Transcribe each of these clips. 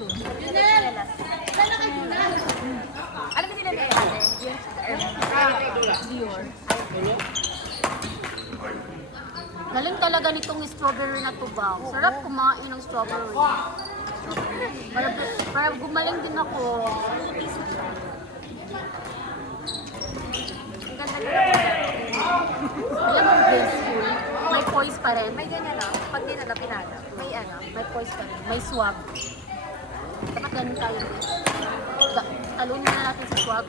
doon. Ano ba sila nila ate? Dior. Galing talaga nitong strawberry na tubaw. Sarap kumain ng strawberry. Para gumaling din ako. Ang ganda-ganda. Alam mo, graceful. May poise pa rin. May ganyan na. Pag dinala, pinala. May ano. May poise pa rin. May swag. Dapat ganun tayo. Talunin na natin sa swag.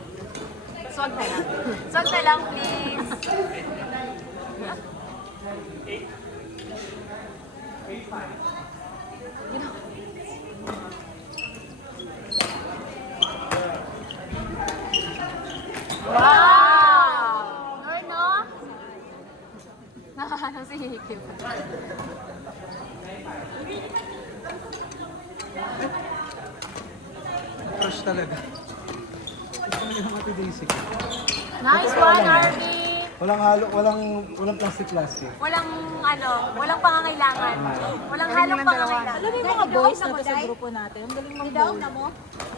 Swag na lang. Swag na lang, please. Wow! Lord, no? Nakahanap si Hiki. Crush talaga. Gusto mo yung Ate Daisy. Nice one, Arby! Walang plastic. Walang ano, walang pangangailangan. Walang halong pangangailangan. Alam mo yung mga boys na to sa grupo natin, ang galing mong boy. na mo?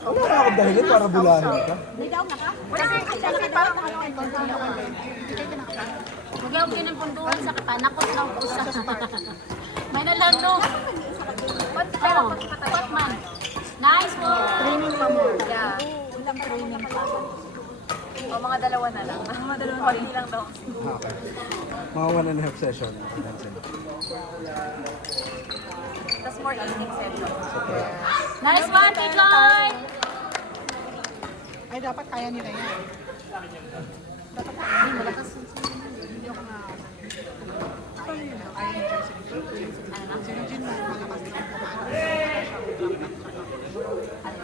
Wala na ako dahilan para bulahin ka. Nidaw na ka? Wala kang kasi parang Huwag yung din ang punduan sa katanakot ng pusa. May nalaro. Patman. Nice one! Training pa mo. Yeah. Ilang training pa. O, mga dalawa na lang. Mga dalawa konti lang daw. Okay. Mga 1.5 session. Tapos more evening session. Nice one, Titoy! Ay, dapat kaya nila yan. Hindi, malakas. Hindi ako na...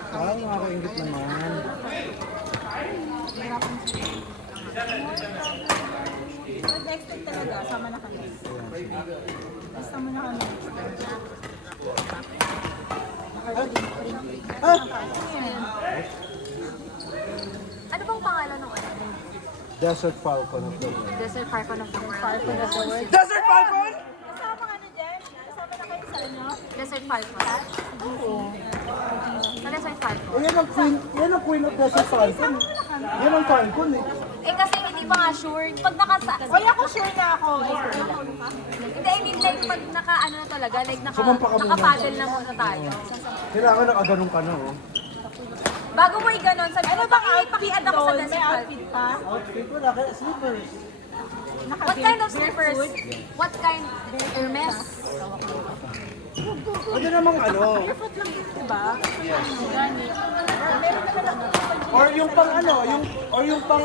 Parang nakakaingit naman. Next time talaga, sama na kami. Basta mo na kami. Ano bang pangalan ng ano? Desert Falcon of the World. Desert Falcon of the World. Desert Falcon? Kasama ka na dyan? Kasama na kayo sa inyo? Desert Falcon. Oo. Sa Desert Falcon. Yan ang queen of Desert Falcon. Yan ang Falcon eh. Eh kasi hindi pa nga sure. Pag nakasa... Oy, ako sure na ako. Hindi, I mean like pag naka ano na talaga, like Sumampa ka muna. naka-paddle na muna tayo. Kailangan nakaganong ka na oh. Bago mo i-ganon, sabi Ano mo, bang outfit pakiad ako sa doon? May Desert Falcon. outfit pa? Outfit wala, kaya slippers. What kind of slippers? What kind? Hermes? Ano namang ano? Barefoot lang yun, diba? Or yung pang ano, yung pang...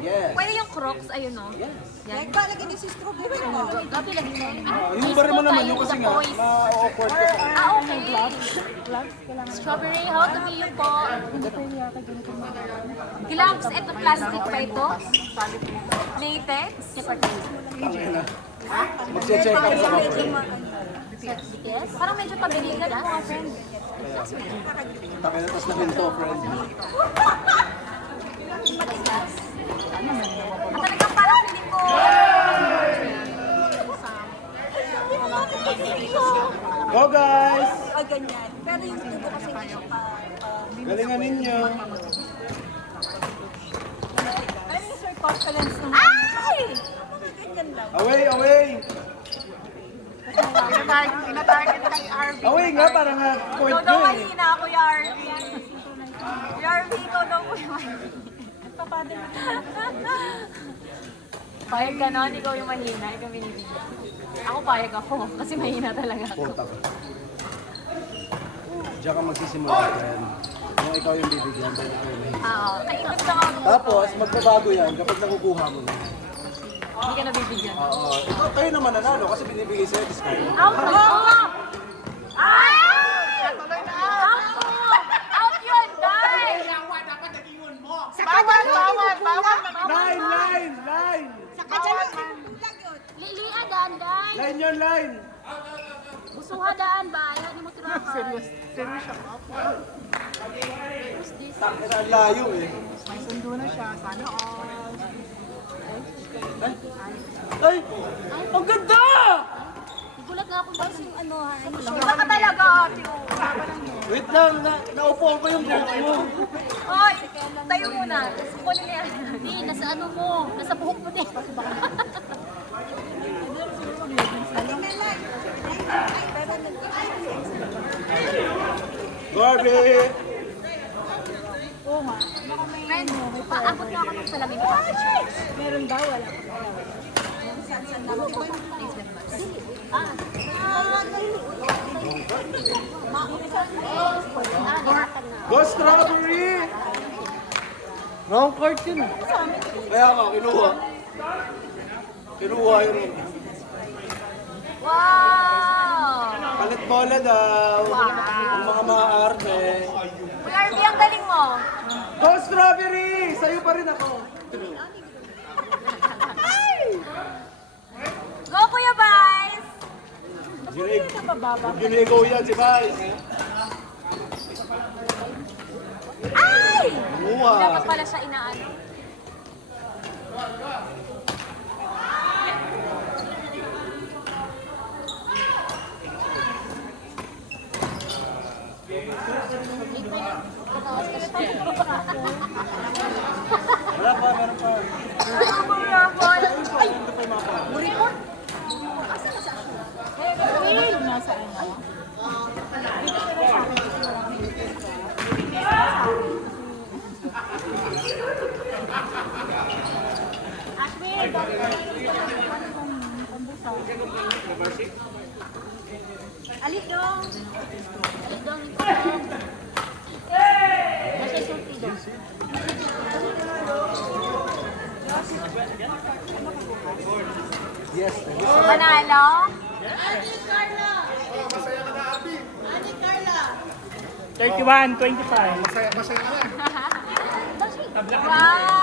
Yes. Pwede yung Crocs, ayun no? Like, balagin din si strawberry mo. Gabi lagi na. Yung bari mo naman yung kasi nga, ma-awkward ka. Ah, okay. Strawberry, how to be you po? Gloves, ito plastic pa ito. Latex. Magche-check up sa mga Yes. Parang medyo pabiligan mo mga friend. Takay na tas na rin to, friend. Matigas. At talagang parang feeling ko. Go guys! Ay, ganyan. Pero yung tubo kasi hindi siya pa... Galingan ninyo. Ano yung circumference ng... Ay! Mga ganyan lang. Away! Pinatarget kay RV. Away nga, para nga point Ikaw daw nyo eh. mahina, Kuya RV. Kuya RV, ikaw daw Kuya mahina. Payag ka nun, ikaw yung mahina, ikaw binibigyan. Ako payag ako, kasi mahina talaga ako. Punta ka. Diyan ka magsisimula yan. Kung ikaw yung bibigyan, then ikaw yung mahilig. Oo, kaibig lang ako. Tapos, magbabago yan kapag nakukuha mo na. Hindi ka nabibigyan. Oo. Kayo naman nanalo kasi binibigay sa'yo discount. Out! Out! Out yun, dahil! Line! Lilia, danday. Line yun, line! Busuha daan ba? Ayaw ni mo tirahan. Serious siya. Takit ang layo eh. May sundo na siya. Sana all. Ay! Ang ganda! Igulat nga ako ba? Wala ka talaga, ate. Wala pa lang yun. Wait lang, naupuan ko yung buhok mo. Oy, tayo muna. Kunin niya. Hindi, nasa ano mo, nasa buhok mo din. Barbie! Oo nga. Baka may Paabot na ako ng salamin pa. meron daw, wala pa. Go strawberry! Wrong card yun. Kaya nga, kinuha. Kinuha yun. Wow! Palit bola daw. Ang mga maarte. Kuya Arby, ang galing mo. Go strawberry! Sa'yo pa rin ako. Go, Kuya Vice! Ginigaw yan si Vice. Ay! Kinuha. Dapat pala siya inaano. Wala pa, meron pa. Ay! Will, nasa ano? Alik dong. Alik dong. Nasa sulti dong. Yes. Manalo? Ani Carla! 31, 25. Wow!